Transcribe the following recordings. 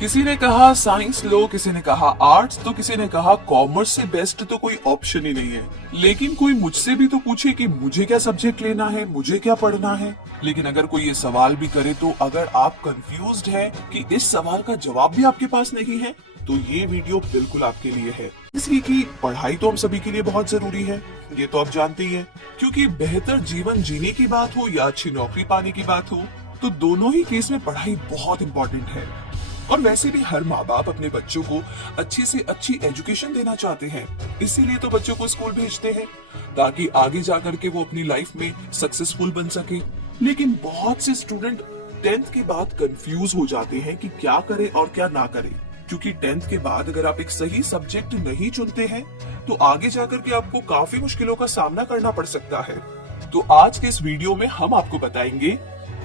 किसी ने कहा साइंस लो, किसी ने कहा आर्ट्स, तो किसी ने कहा कॉमर्स से बेस्ट तो कोई ऑप्शन ही नहीं है। लेकिन कोई मुझसे भी तो पूछे कि मुझे क्या सब्जेक्ट लेना है, मुझे क्या पढ़ना है। लेकिन अगर कोई ये सवाल भी करे तो अगर आप कंफ्यूज्ड हैं कि इस सवाल का जवाब भी आपके पास नहीं है, तो ये वीडियो बिल्कुल आपके लिए है। इसलिए कि पढ़ाई तो हम सभी के लिए बहुत जरूरी है, ये तो आप जानते ही हैं। क्योंकि बेहतर जीवन जीने की बात हो या अच्छी नौकरी पाने की बात हो, तो दोनों ही केस में पढ़ाई बहुत इंपॉर्टेंट है। और वैसे भी हर माँ बाप अपने बच्चों को अच्छी से अच्छी एजुकेशन देना चाहते हैं, इसीलिए तो बच्चों को स्कूल भेजते हैं ताकि आगे जाकर के वो अपनी लाइफ में सक्सेसफुल बन सके। लेकिन बहुत से स्टूडेंट 10th के बाद कंफ्यूज हो जाते हैं कि क्या करें और क्या ना करें। क्योंकि 10th के बाद अगर आप एक सही सब्जेक्ट नहीं चुनते हैं तो आगे जाकर के आपको काफी मुश्किलों का सामना करना पड़ सकता है। तो आज के इस वीडियो में हम आपको बताएंगे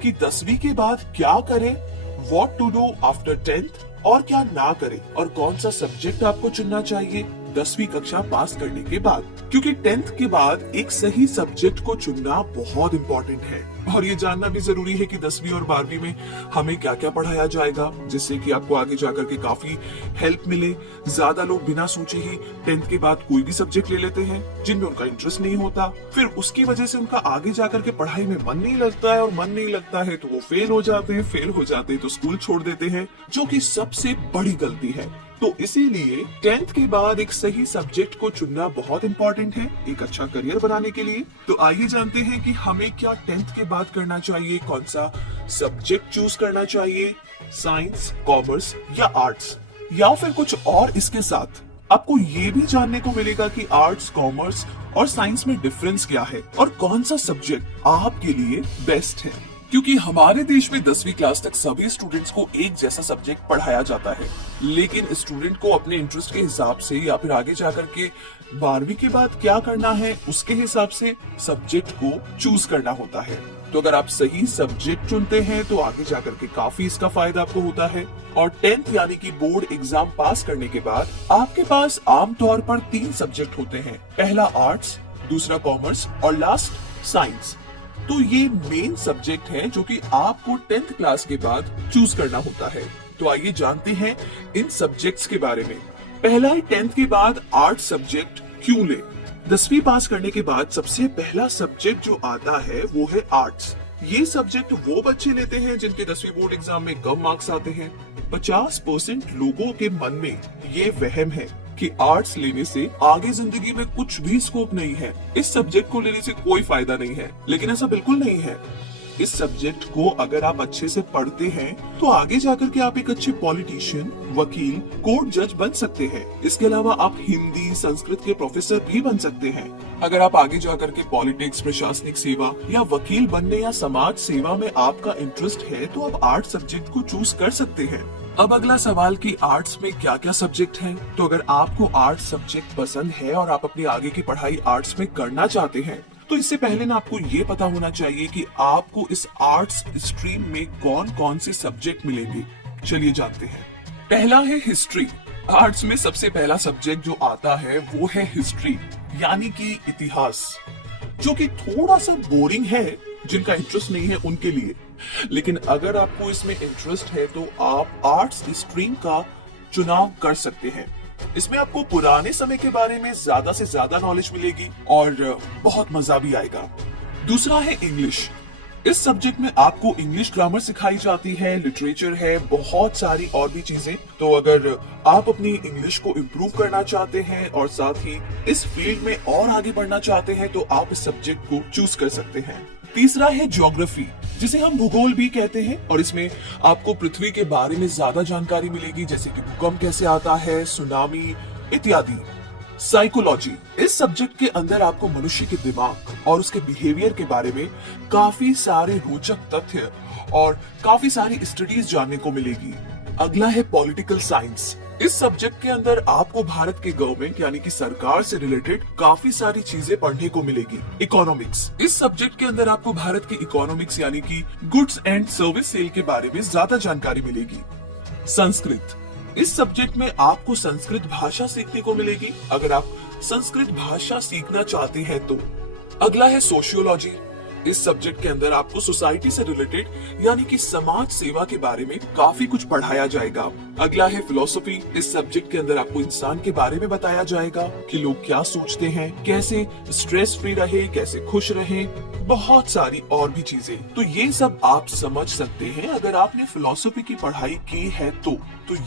कि 10वीं के बाद क्या करें, What to do after 10th और क्या ना करें, और कौन सा सब्जेक्ट आपको चुनना चाहिए 10वीं कक्षा पास करने के बाद। क्योंकि 10th के बाद एक सही सब्जेक्ट को चुनना बहुत इंपॉर्टेंट है। और ये जानना भी जरूरी है कि 10वीं और 12वीं में हमें क्या क्या पढ़ाया जाएगा, जिससे कि आपको आगे जाकर के काफी हेल्प मिले। ज्यादा लोग बिना सोचे ही 10th के बाद कोई भी सब्जेक्ट ले लेते हैं जिनमें उनका इंटरेस्ट नहीं होता, फिर उसकी वजह से उनका आगे जाकर के पढ़ाई में मन नहीं लगता है, और मन नहीं लगता है तो वो फेल हो जाते हैं, फेल हो जाते हैं तो स्कूल छोड़ देते हैं, जो कि सबसे बड़ी गलती है। तो इसीलिए 10th के बाद एक सही सब्जेक्ट को चुनना बहुत इंपॉर्टेंट है एक अच्छा करियर बनाने के लिए। तो आइए जानते हैं कि हमें क्या 10th के बाद करना चाहिए, कौन सा सब्जेक्ट चूज करना चाहिए, साइंस, कॉमर्स या आर्ट्स, या फिर कुछ और। इसके साथ आपको ये भी जानने को मिलेगा कि आर्ट्स, कॉमर्स और साइंस में डिफरेंस क्या है और कौन सा सब्जेक्ट आपके लिए बेस्ट है। क्योंकि हमारे देश में 10वीं क्लास तक सभी स्टूडेंट्स को एक जैसा सब्जेक्ट पढ़ाया जाता है, लेकिन स्टूडेंट को अपने इंटरेस्ट के हिसाब से या फिर आगे जाकर के 12वीं के बाद क्या करना है उसके हिसाब से सब्जेक्ट को चूज करना होता है। तो अगर आप सही सब्जेक्ट चुनते हैं तो आगे जाकर के काफी इसका फायदा आपको होता है। और 10th यानी कि बोर्ड एग्जाम पास करने के बाद आपके पास आमतौर पर 3 सब्जेक्ट होते हैं, पहला आर्ट्स, दूसरा कॉमर्स और लास्ट साइंस। तो ये मेन सब्जेक्ट है जो कि आपको 10th क्लास के बाद चूज करना होता है। तो आइए जानते हैं इन सब्जेक्ट्स के बारे में। पहला है 10th के बाद आर्ट्स सब्जेक्ट क्यों ले। 10वीं पास करने के बाद सबसे पहला सब्जेक्ट जो आता है वो है आर्ट्स। ये सब्जेक्ट वो बच्चे लेते हैं जिनके 10वीं बोर्ड एग्जाम में कम मार्क्स आते हैं। 50% लोगों के मन में ये वहम है कि आर्ट्स लेने से आगे जिंदगी में कुछ भी स्कोप नहीं है, इस सब्जेक्ट को लेने से कोई फायदा नहीं है। लेकिन ऐसा बिल्कुल नहीं है। इस सब्जेक्ट को अगर आप अच्छे से पढ़ते हैं तो आगे जाकर के आप एक अच्छे पॉलिटिशियन, वकील, कोर्ट जज बन सकते हैं। इसके अलावा आप हिंदी, संस्कृत के प्रोफेसर भी बन सकते हैं। अगर आप आगे जाकर के पॉलिटिक्स, प्रशासनिक सेवा या वकील बनने या समाज सेवा में आपका इंटरेस्ट है तो आप आर्ट्स सब्जेक्ट को चूज कर सकते हैं। अब अगला सवाल कि आर्ट्स में क्या क्या सब्जेक्ट हैं। तो अगर आपको आर्ट्स सब्जेक्ट पसंद है और आप अपनी आगे की पढ़ाई आर्ट्स में करना चाहते हैं, तो इससे पहले ना आपको ये पता होना चाहिए कि आपको इस आर्ट्स स्ट्रीम में कौन कौन से सब्जेक्ट मिलेंगे। चलिए जानते हैं। पहला है हिस्ट्री। आर्ट्स में सबसे पहला सब्जेक्ट जो आता है वो है हिस्ट्री, यानी कि इतिहास, जो कि थोड़ा सा बोरिंग है जिनका इंटरेस्ट नहीं है उनके लिए। लेकिन अगर आपको इसमें इंटरेस्ट है तो आप आर्ट्स स्ट्रीम का चुनाव कर सकते हैं। इसमें आपको पुराने समय के बारे में ज्यादा से ज्यादा नॉलेज मिलेगी और बहुत मजा भी आएगा। दूसरा है इंग्लिश। इस सब्जेक्ट में आपको इंग्लिश ग्रामर सिखाई जाती है, लिटरेचर है, बहुत सारी और भी चीजें। तो अगर आप अपनी इंग्लिश को इम्प्रूव करना चाहते हैं और साथ ही इस फील्ड में और आगे बढ़ना चाहते हैं तो आप इस सब्जेक्ट को चूज कर सकते हैं। तीसरा है ज्योग्राफी, जिसे हम भूगोल भी कहते हैं, और इसमें आपको पृथ्वी के बारे में ज्यादा जानकारी मिलेगी, जैसे कि भूकंप कैसे आता है, सुनामी इत्यादि। साइकोलॉजी। इस सब्जेक्ट के अंदर आपको मनुष्य के दिमाग और उसके बिहेवियर के बारे में काफी सारे रोचक तथ्य और काफी सारी स्टडीज जानने को मिलेगी। अगला है पॉलिटिकल साइंस। इस सब्जेक्ट के अंदर आपको भारत के गवर्नमेंट यानी कि सरकार से रिलेटेड काफी सारी चीजें पढ़ने को मिलेगी। इकोनॉमिक्स। इस सब्जेक्ट के अंदर आपको भारत की इकोनॉमिक्स यानी कि गुड्स एंड सर्विस सेल के बारे में ज्यादा जानकारी मिलेगी। संस्कृत। इस सब्जेक्ट में आपको संस्कृत भाषा सीखने को मिलेगी अगर आप संस्कृत भाषा सीखना चाहते हैं तो। अगला है सोशियोलॉजी। इस सब्जेक्ट के अंदर आपको सोसाइटी से रिलेटेड यानी कि समाज सेवा के बारे में काफी कुछ पढ़ाया जाएगा। अगला है फिलोसफी। इस सब्जेक्ट के अंदर आपको इंसान के बारे में बताया जाएगा कि लोग क्या सोचते हैं, कैसे स्ट्रेस फ्री रहे, कैसे खुश रहे, बहुत सारी और भी चीजें। तो ये सब आप समझ सकते हैं अगर आपने फिलोसफी की पढ़ाई की है तो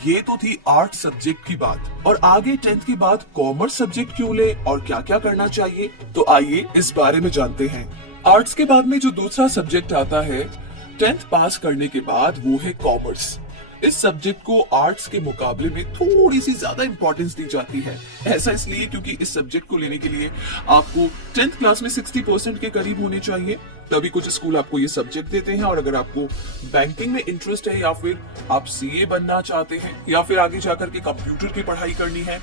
ये तो थी आर्ट सब्जेक्ट की बात। और आगे 10th के बाद कॉमर्स सब्जेक्ट क्यों ले और क्या क्या करना चाहिए, तो आइए इस बारे में जानते हैं। आर्ट्स के बाद में जो दूसरा सब्जेक्ट आता है 10th पास करने के बाद, वो है कॉमर्स। इस सब्जेक्ट को आर्ट्स के मुकाबले में थोड़ी सी ज्यादा इंपॉर्टेंस दी जाती है। ऐसा इसलिए क्योंकि इस सब्जेक्ट को लेने के लिए आपको 10th क्लास में 60% के करीब होने चाहिए, तभी कुछ स्कूल आपको ये सब्जेक्ट देते हैं। और अगर आपको बैंकिंग में इंटरेस्ट है, या फिर आप सीए बनना चाहते हैं, या फिर आगे जाकर के कंप्यूटर की पढ़ाई करनी है,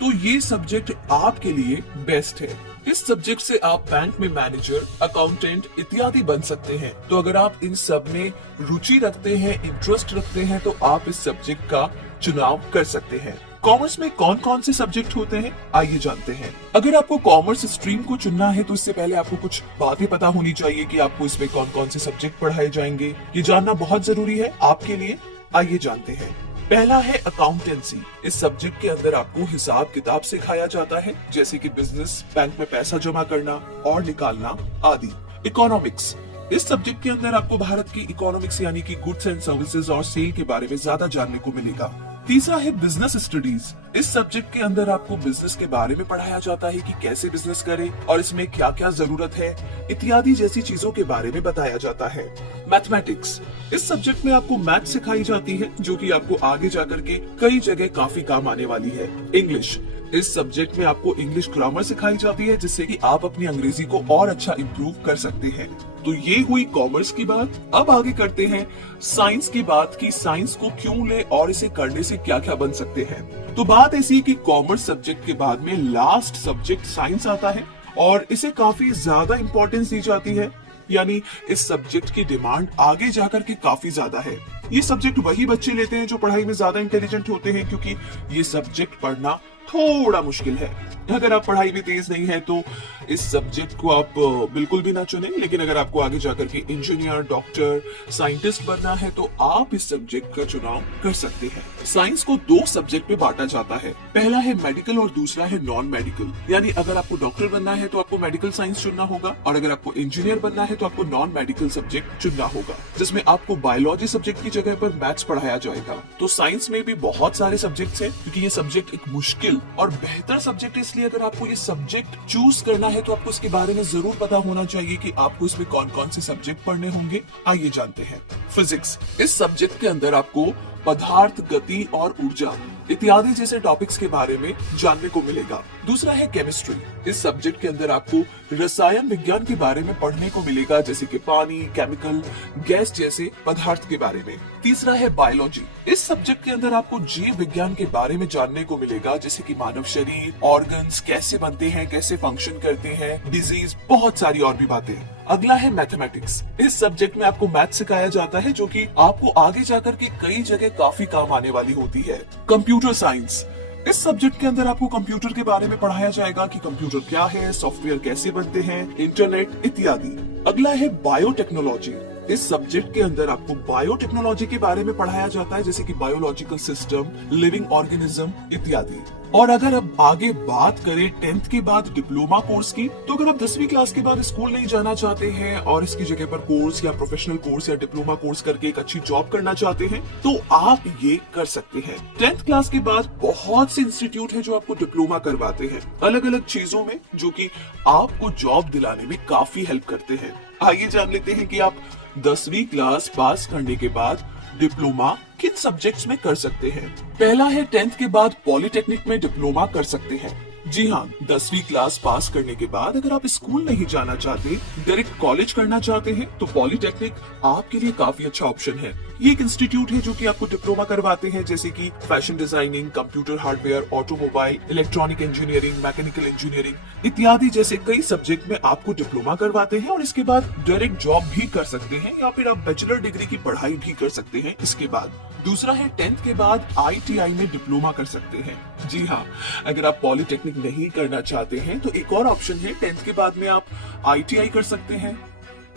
तो ये सब्जेक्ट आपके लिए बेस्ट है। इस सब्जेक्ट से आप बैंक में मैनेजर, अकाउंटेंट इत्यादि बन सकते हैं। तो अगर आप इन सब में रुचि रखते हैं, इंटरेस्ट रखते हैं, तो आप इस सब्जेक्ट का चुनाव कर सकते हैं। कॉमर्स में कौन कौन से सब्जेक्ट होते हैं, आइए जानते हैं। अगर आपको कॉमर्स स्ट्रीम को चुनना है तो इससे पहले आपको कुछ बातें पता होनी चाहिए कि आपको इसमें कौन कौन से सब्जेक्ट पढ़ाए जाएंगे। ये जानना बहुत जरूरी है आपके लिए। आइए जानते हैं। पहला है अकाउंटेंसी। इस सब्जेक्ट के अंदर आपको हिसाब किताब सिखाया जाता है, जैसे कि बिजनेस, बैंक में पैसा जमा करना और निकालना आदि। इकोनॉमिक्स। इस सब्जेक्ट के अंदर आपको भारत की इकोनॉमिक्स यानी कि गुड्स एंड सर्विसेज और सेल के बारे में ज्यादा जानने को मिलेगा। तीसरा है बिजनेस स्टडीज। इस सब्जेक्ट के अंदर आपको बिजनेस के बारे में पढ़ाया जाता है कि कैसे बिजनेस करें और इसमें क्या क्या जरूरत है इत्यादि जैसी चीजों के बारे में बताया जाता है। मैथमेटिक्स। इस सब्जेक्ट में आपको मैथ सिखाई जाती है, जो कि आपको आगे जाकर के कई जगह काफी काम आने वाली है। इंग्लिश। इस सब्जेक्ट में आपको इंग्लिश ग्रामर सिखाई जाती है, जिससे कि आप अपनी अंग्रेजी को और अच्छा इम्प्रूव कर सकते हैं। तो ये हुई कॉमर्स की बात। अब आगे करते हैं साइंस की बात कि साइंस को क्यों ले और इसे करने से क्या क्या बन सकते हैं। तो बात ऐसी है कि कॉमर्स सब्जेक्ट के बाद में लास्ट सब्जेक्ट साइंस आता है और इसे काफी ज्यादा इंपॉर्टेंस दी जाती है, यानी इस सब्जेक्ट की डिमांड आगे जाकर के काफी ज्यादा है। ये सब्जेक्ट वही बच्चे लेते हैं जो पढ़ाई में ज्यादा इंटेलिजेंट होते हैं, क्योंकि ये सब्जेक्ट पढ़ना थोड़ा मुश्किल है। अगर आप पढ़ाई में तेज नहीं है तो इस सब्जेक्ट को आप बिल्कुल भी ना चुनें। लेकिन अगर आपको आगे जाकर के इंजीनियर, डॉक्टर, साइंटिस्ट बनना है तो आप इस सब्जेक्ट का चुनाव कर सकते हैं। साइंस को दो सब्जेक्ट में बांटा जाता है। पहला है मेडिकल और दूसरा है नॉन मेडिकल। यानी अगर आपको डॉक्टर बनना है तो आपको मेडिकल साइंस चुनना होगा, और अगर आपको इंजीनियर बनना है तो आपको नॉन मेडिकल सब्जेक्ट चुनना होगा, जिसमें आपको बायोलॉजी सब्जेक्ट की जगह पर मैथ्स पढ़ाया जाएगा। तो साइंस में भी बहुत सारे सब्जेक्ट्स हैं, क्योंकि ये सब्जेक्ट एक मुश्किल और बेहतर सब्जेक्ट है। इसलिए अगर आपको ये सब्जेक्ट चूज करना है तो आपको इसके बारे में जरूर पता होना चाहिए कि आपको इसमें कौन कौन से सब्जेक्ट पढ़ने होंगे। आइए जानते हैं। फिजिक्स। इस सब्जेक्ट के अंदर आपको पदार्थ, गति और ऊर्जा इत्यादि जैसे टॉपिक्स के बारे में जानने को मिलेगा। दूसरा है केमिस्ट्री। इस सब्जेक्ट के अंदर आपको रसायन विज्ञान के बारे में पढ़ने को मिलेगा, जैसे कि पानी, केमिकल, गैस जैसे पदार्थ के बारे में। तीसरा है बायोलॉजी। इस सब्जेक्ट के अंदर आपको जीव विज्ञान के बारे में जानने को मिलेगा, जैसे कि मानव शरीर, ऑर्गन्स कैसे बनते हैं, कैसे फंक्शन करते हैं, डिजीज, बहुत सारी और भी बातें। अगला है मैथमेटिक्स। इस सब्जेक्ट में आपको मैथ सिखाया जाता है, जो कि आपको आगे जाकर के कई जगह काफी काम आने वाली होती है। Computer science. इस सब्जेक्ट के अंदर आपको कंप्यूटर के बारे में पढ़ाया जाएगा कि कंप्यूटर क्या है, सॉफ्टवेयर कैसे बनते हैं, इंटरनेट इत्यादि। अगला है बायोटेक्नोलॉजी। इस सब्जेक्ट के अंदर आपको बायोटेक्नोलॉजी के बारे में पढ़ाया जाता है, जैसे कि बायोलॉजिकल सिस्टम, लिविंग ऑर्गेनिज्म इत्यादि। और अगर अब आगे बात करें 10th के बाद डिप्लोमा कोर्स की, तो अगर आप 10वीं क्लास के बाद स्कूल नहीं जाना चाहते हैं और इसकी जगह पर कोर्स या प्रोफेशनल कोर्स या डिप्लोमा कोर्स करके एक अच्छी जॉब करना चाहते हैं, तो आप ये कर सकते हैं। 10th क्लास के बाद बहुत से इंस्टीट्यूट है जो आपको डिप्लोमा करवाते हैं अलग अलग चीजों में, जो कि आपको जॉब दिलाने में काफी हेल्प करते हैं। आइए जान लेते हैं कि आप 10वीं क्लास पास करने के बाद डिप्लोमा किन सब्जेक्ट्स में कर सकते हैं। पहला है 10th के बाद पॉलिटेक्निक में डिप्लोमा कर सकते हैं। जी हाँ, 10वीं क्लास पास करने के बाद अगर आप स्कूल नहीं जाना चाहते, डायरेक्ट कॉलेज करना चाहते हैं, तो पॉलिटेक्निक आपके लिए काफी अच्छा ऑप्शन है। ये एक इंस्टीट्यूट है जो कि आपको डिप्लोमा करवाते हैं, जैसे कि fashion designing, computer hardware, automobile, electronic engineering, mechanical engineering इत्यादि जैसे कई सब्जेक्ट में आपको डिप्लोमा करवाते हैं, और इसके बाद डायरेक्ट जॉब भी कर सकते हैं, या फिर आप बैचलर डिग्री की पढ़ाई भी कर सकते हैं इसके बाद। दूसरा है 10th के बाद ITI में डिप्लोमा कर सकते हैं। जी हाँ, अगर आप पॉलिटेक्निक नहीं करना चाहते हैं तो एक और ऑप्शन है, 10th के बाद में आप ITI कर सकते हैं।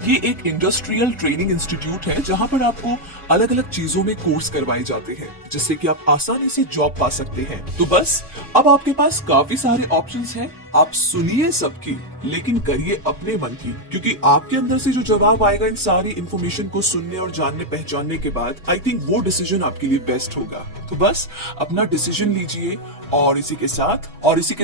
ये एक इंडस्ट्रियल ट्रेनिंग इंस्टीट्यूट है जहाँ पर आपको अलग अलग चीजों में कोर्स करवाए जाते हैं जिससे कि आप आसानी से जॉब पा सकते हैं। तो बस अब आपके पास काफी सारे ऑप्शंस हैं, आप सुनिए सबकी लेकिन करिए अपने मन की, क्योंकि आपके अंदर से जो जवाब आएगा इन सारी इंफॉर्मेशन को सुनने और जानने पहचानने के बाद, आई थिंक वो डिसीजन आपके लिए बेस्ट होगा। तो बस अपना डिसीजन लीजिए और इसी के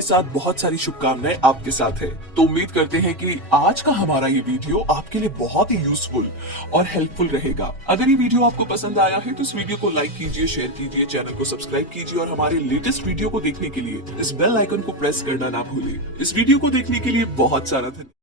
साथ बहुत सारी शुभकामनाएं आपके साथ है। तो उम्मीद करते हैं कि आज का हमारा ये वीडियो आपके लिए बहुत ही यूजफुल और हेल्पफुल रहेगा। अगर ये वीडियो आपको पसंद आया है तो इस वीडियो को लाइक कीजिए, शेयर कीजिए, चैनल को सब्सक्राइब कीजिए और हमारे लेटेस्ट वीडियो को देखने के लिए इस बेल आइकन को प्रेस करना ना भूलिए। इस वीडियो को देखने के लिए बहुत सारा धन्यवाद।